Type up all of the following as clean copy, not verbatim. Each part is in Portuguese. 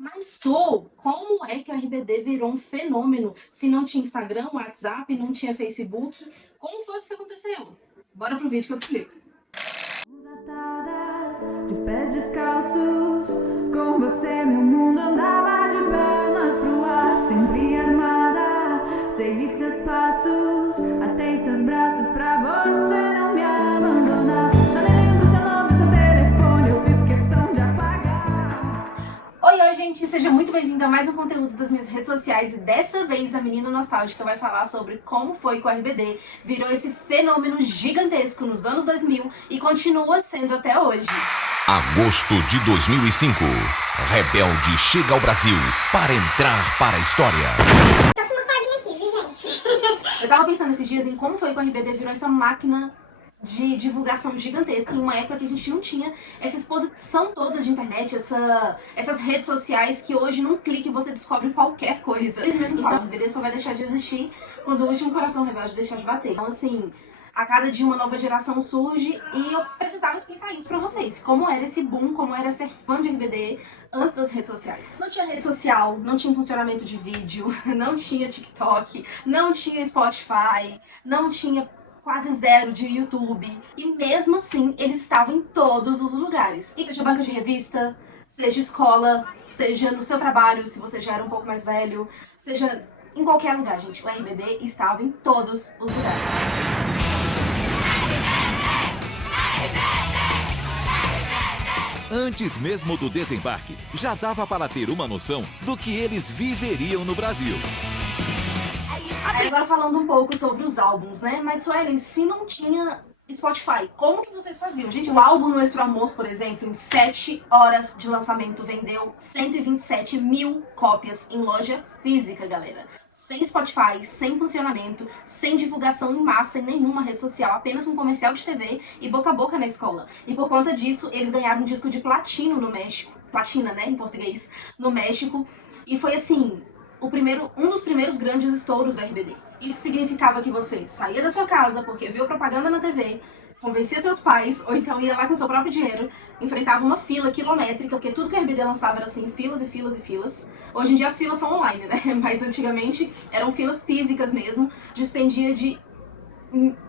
Mas Sou, como é que o RBD virou um fenômeno se não tinha Instagram, WhatsApp, não tinha Facebook? Como foi que isso aconteceu? Bora pro vídeo que eu te explico. De pés descalços, com você meu mundo andava de pernas pro ar, sempre armada. Segui seus passos, atei seus braços pra você não me abandonar. Não me lembro seu nome, seu telefone, eu fiz questão de apagar. Oi, gente, seja muito bem-vindo a mais um conteúdo das minhas redes sociais e dessa vez a Menina Nostálgica vai falar sobre como foi que o RBD virou esse fenômeno gigantesco nos anos 2000 e continua sendo até hoje. Agosto de 2005. Rebelde chega ao Brasil para entrar para a história. Tô com uma colinha aqui, viu, gente? Eu tava pensando esses dias em como foi que o RBD virou essa máquina de divulgação gigantesca em uma época que a gente não tinha essa exposição toda de internet, essas redes sociais que hoje num clique você descobre qualquer coisa. Então o RBD só vai deixar de existir quando o último coração rebelde deixar de bater. Então assim, a cada dia uma nova geração surge e eu precisava explicar isso pra vocês. Como era esse boom, como era ser fã de RBD antes das redes sociais. Não tinha rede social, não tinha funcionamento de vídeo, não tinha TikTok, não tinha Spotify, não tinha quase zero de YouTube. E mesmo assim, eles estavam em todos os lugares. E seja banca de revista, seja escola, seja no seu trabalho, se você já era um pouco mais velho, seja em qualquer lugar, gente. O RBD estava em todos os lugares. Antes mesmo do desembarque, já dava para ter uma noção do que eles viveriam no Brasil. Agora falando um pouco sobre os álbuns, né? Mas, Suelen, se não tinha Spotify, como que vocês faziam? Gente, o álbum Nuestro Amor, por exemplo, em 7 horas de lançamento, vendeu 127 mil cópias em loja física, galera. Sem Spotify, sem funcionamento, sem divulgação em massa em nenhuma rede social, apenas um comercial de TV e boca a boca na escola. E por conta disso, eles ganharam um disco de platino no México. Platina, né, em português, no México. E foi assim, um dos primeiros grandes estouros da RBD. Isso significava que você saía da sua casa porque viu propaganda na TV, convencia seus pais, ou então ia lá com o seu próprio dinheiro, enfrentava uma fila quilométrica, porque tudo que a RBD lançava era assim, filas e filas e filas. Hoje em dia as filas são online, né? Mas antigamente eram filas físicas mesmo, despendia de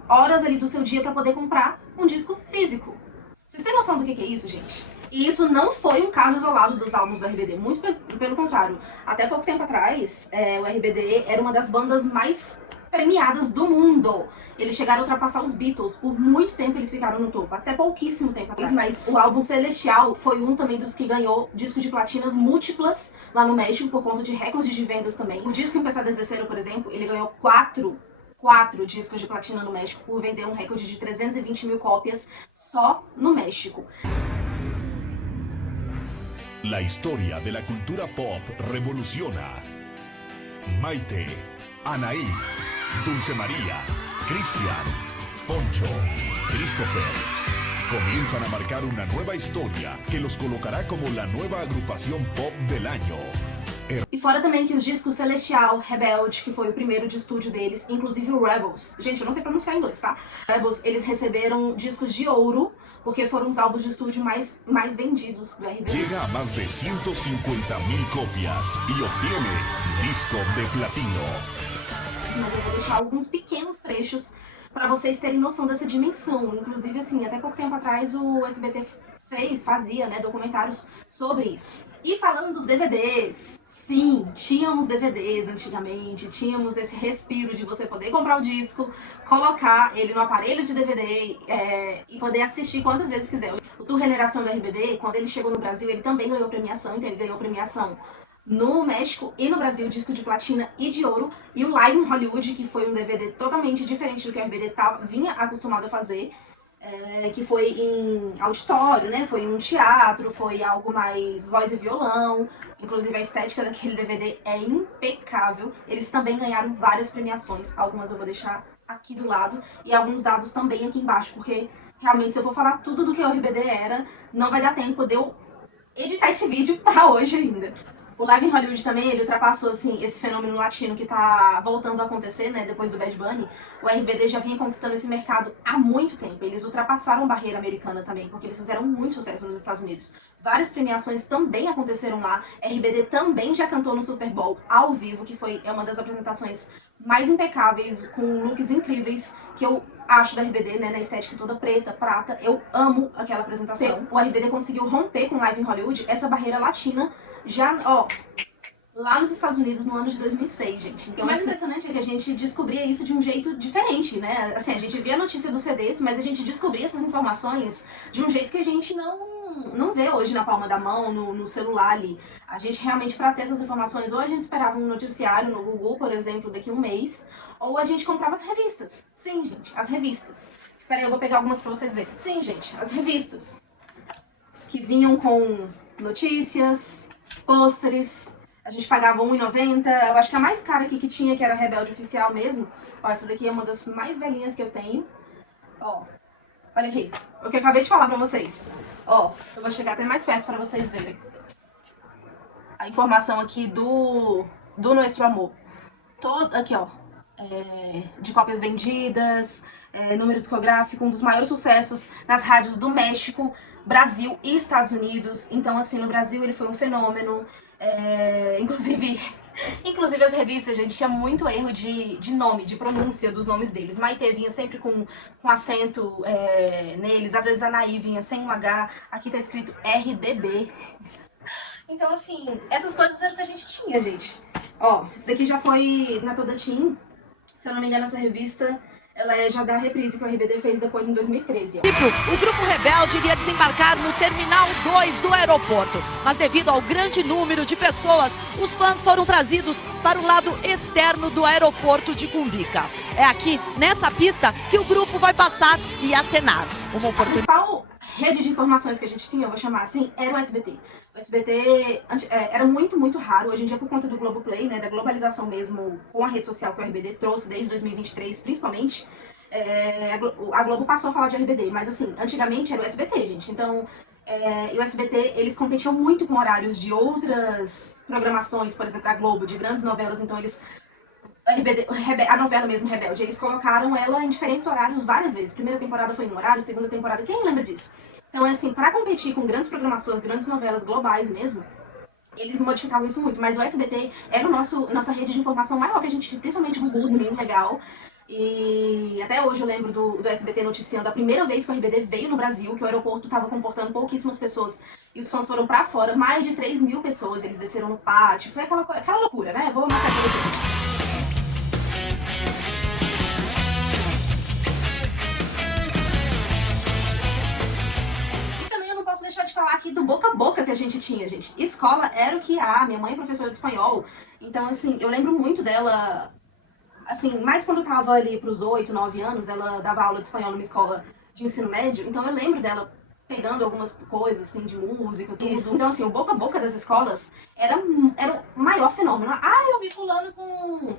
horas ali do seu dia pra poder comprar um disco físico. Vocês têm noção do que é isso, gente? E isso não foi um caso isolado dos álbuns do RBD, muito pelo contrário. Até pouco tempo atrás, o RBD era uma das bandas mais premiadas do mundo. Eles chegaram a ultrapassar os Beatles, por muito tempo eles ficaram no topo, até pouquíssimo tempo atrás. Mas o álbum Celestial foi um também dos que ganhou disco de platinas múltiplas lá no México, por conta de recordes de vendas também. O disco Empezar desde Zero, por exemplo, ele ganhou 4 discos de platina no México, por vender um recorde de 320 mil cópias só no México. La historia de la cultura pop revoluciona. Maite, Anaí, Dulce María, Cristian, Poncho, Christopher comienzan a marcar una nueva historia que los colocará como la nueva agrupación pop del año. E fora também que os discos Celestial, Rebelde, que foi o primeiro de estúdio deles, inclusive o Rebels. Gente, eu não sei pronunciar em inglês, tá? Rebels, eles receberam discos de ouro, porque foram os álbuns de estúdio mais vendidos do RBD. Llega a más de 150,000 copias y obtiene disco de platino. Mas eu vou deixar alguns pequenos trechos pra vocês terem noção dessa dimensão. Inclusive, assim, até pouco tempo atrás o SBT fazia, né, documentários sobre isso. E falando dos DVDs, sim, tínhamos DVDs antigamente, tínhamos esse respiro de você poder comprar o disco, colocar ele no aparelho de DVD e poder assistir quantas vezes quiser. O Tour Generação do RBD, quando ele chegou no Brasil, ele também ganhou premiação, então ele ganhou premiação no México e no Brasil, disco de platina e de ouro, e o Live in Hollywood, que foi um DVD totalmente diferente do que o RBD vinha acostumado a fazer, que foi em auditório, né? Foi em um teatro, foi algo mais voz e violão. Inclusive a estética daquele DVD é impecável. Eles também ganharam várias premiações, algumas eu vou deixar aqui do lado e alguns dados também aqui embaixo, porque realmente se eu for falar tudo do que o RBD era, não vai dar tempo de eu editar esse vídeo pra hoje ainda. O Live in Hollywood também, ele ultrapassou, assim, esse fenômeno latino que tá voltando a acontecer, né, depois do Bad Bunny. O RBD já vinha conquistando esse mercado há muito tempo. Eles ultrapassaram a barreira americana também, porque eles fizeram muito sucesso nos Estados Unidos. Várias premiações também aconteceram lá. RBD também já cantou no Super Bowl ao vivo, que é uma das apresentações mais impecáveis, com looks incríveis, que eu acho da RBD, né, na estética toda preta, prata. Eu amo aquela apresentação. O RBD conseguiu romper com Live in Hollywood essa barreira latina já, ó, lá nos Estados Unidos no ano de 2006, gente. Então, o mais impressionante é que a gente descobria isso de um jeito diferente, né? Assim, a gente via a notícia dos CDs, mas a gente descobria essas informações de um jeito que a gente não vê hoje na palma da mão, no celular ali. A gente realmente, para ter essas informações, ou a gente esperava um noticiário no Google, por exemplo, daqui a um mês, ou a gente comprava as revistas. Sim, gente, as revistas. Peraí, eu vou pegar algumas pra vocês verem. Sim, gente, as revistas. Que vinham com notícias, pôsteres. A gente pagava R$1,90. Eu acho que a mais cara aqui que tinha, que era a Rebelde Oficial mesmo. Ó, essa daqui é uma das mais velhinhas que eu tenho. Ó, olha aqui. O que eu acabei de falar pra vocês. Ó, eu vou chegar até mais perto pra vocês verem. A informação aqui do Nuestro Amor. Aqui, ó. De cópias vendidas, número discográfico, um dos maiores sucessos nas rádios do México, Brasil e Estados Unidos. Então, assim, no Brasil ele foi um fenômeno. Inclusive as revistas, gente, tinha muito erro de nome, de pronúncia dos nomes deles. Maitê vinha sempre com acento neles, às vezes a Anaí vinha sem um H, aqui tá escrito RDB. Então, assim, essas coisas eram que a gente tinha, gente. Ó, esse daqui já foi na Toda Teen, se eu não me engano, essa revista, ela é já da reprise que o RBD fez depois em 2013, ó. O grupo Rebelde iria desembarcar no Terminal 2 do aeroporto, mas devido ao grande número de pessoas, os fãs foram trazidos para o lado externo do aeroporto de Cumbica. É aqui, nessa pista, que o grupo vai passar e acenar. Uma oportunidade. A principal rede de informações que a gente tinha, eu vou chamar assim, era o SBT. O SBT era muito, muito raro. Hoje em dia, por conta do Globoplay, né, da globalização mesmo com a rede social que o RBD trouxe desde 2023, principalmente, a Globo passou a falar de RBD. Mas, assim, antigamente era o SBT, gente. Então, e o SBT, eles competiam muito com horários de outras programações, por exemplo, da Globo, de grandes novelas. Então, eles... a novela mesmo, Rebelde, eles colocaram ela em diferentes horários várias vezes. Primeira temporada foi em um horário, segunda temporada, quem lembra disso? Então, assim, para competir com grandes programações, grandes novelas globais mesmo, eles modificavam isso muito. Mas o SBT era nossa rede de informação maior que a gente tinha, principalmente Gugu, Domingo Legal. E até hoje eu lembro do SBT noticiando a primeira vez que o RBD veio no Brasil, que o aeroporto estava comportando pouquíssimas pessoas e os fãs foram pra fora, mais de 3.000 pessoas, eles desceram no pátio, foi aquela loucura, né? Vou mostrar pra vocês. Deixar de falar aqui do boca a boca que a gente tinha, gente. Escola era o que há. Minha mãe é professora de espanhol. Então, assim, eu lembro muito dela, assim, mais quando eu tava ali pros 8, 9 anos, ela dava aula de espanhol numa escola de ensino médio. Então, eu lembro dela pegando algumas coisas, assim, de música, tudo. Isso. Então, assim, o boca a boca das escolas era o maior fenômeno. Ah, eu vi fulano com...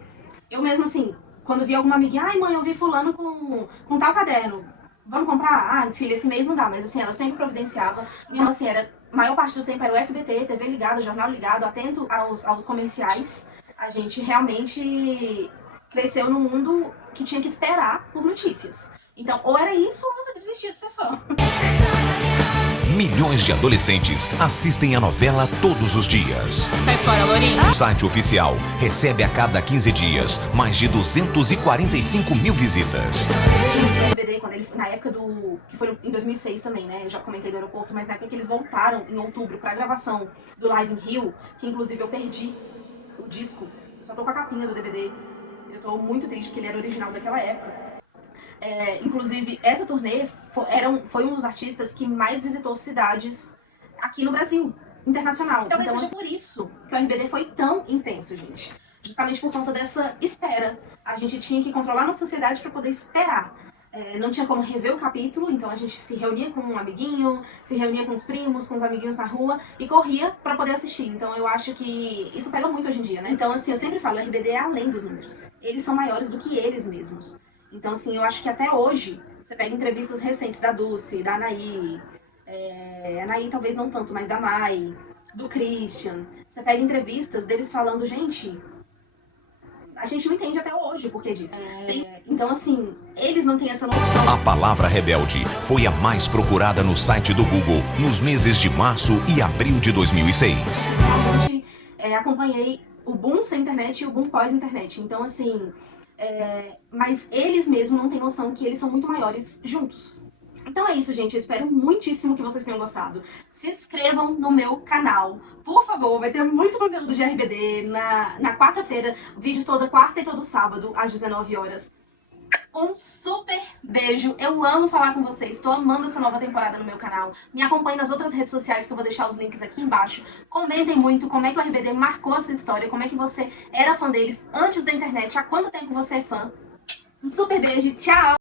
Eu mesmo, assim, quando via alguma amiguinha, ai, mãe, eu vi fulano com tal caderno. Vamos comprar? Ah, filha, esse mês não dá, mas assim, ela sempre providenciava. Minha mãe, assim, a maior parte do tempo era o SBT, TV ligado, jornal ligado, atento aos comerciais. A gente realmente cresceu num mundo que tinha que esperar por notícias. Então, ou era isso, ou você desistia de ser fã. Milhões de adolescentes assistem a novela todos os dias. Sai fora, Lourinho. O site oficial recebe a cada 15 dias mais de 245 mil visitas. Quando ele, na época que foi em 2006 também, né, eu já comentei do aeroporto, mas na época que eles voltaram em outubro pra gravação do Live in Rio, que inclusive eu perdi o disco, eu só tô com a capinha do DVD, eu tô muito triste porque ele era original daquela época. Inclusive, essa turnê foi um dos artistas que mais visitou cidades aqui no Brasil, internacional. Talvez seja por isso que o RBD foi tão intenso, gente. Justamente por conta dessa espera. A gente tinha que controlar nossa ansiedade para poder esperar. Não tinha como rever o capítulo, então a gente se reunia com um amiguinho, se reunia com os primos, com os amiguinhos na rua e corria pra poder assistir. Então eu acho que isso pega muito hoje em dia, né? Então, assim, eu sempre falo, o RBD é além dos números. Eles são maiores do que eles mesmos. Então, assim, eu acho que até hoje, você pega entrevistas recentes da Dulce, da Anaí, Anaí talvez não tanto, mas da Mai, do Christian, você pega entrevistas deles falando, gente, a gente não entende até hoje o porquê disso. Então, assim, eles não têm essa noção. A palavra rebelde foi a mais procurada no site do Google nos meses de março e abril de 2006. Realmente, acompanhei o boom sem internet e o boom pós-internet. Então, assim, mas eles mesmos não têm noção que eles são muito maiores juntos. Então é isso, gente. Eu espero muitíssimo que vocês tenham gostado. Se inscrevam no meu canal. Por favor, vai ter muito conteúdo de RBD na quarta-feira. Vídeos toda quarta e todo sábado, às 19 horas. Um super beijo. Eu amo falar com vocês. Estou amando essa nova temporada no meu canal. Me acompanhem nas outras redes sociais que eu vou deixar os links aqui embaixo. Comentem muito como é que o RBD marcou a sua história, como é que você era fã deles antes da internet, há quanto tempo você é fã. Um super beijo. Tchau!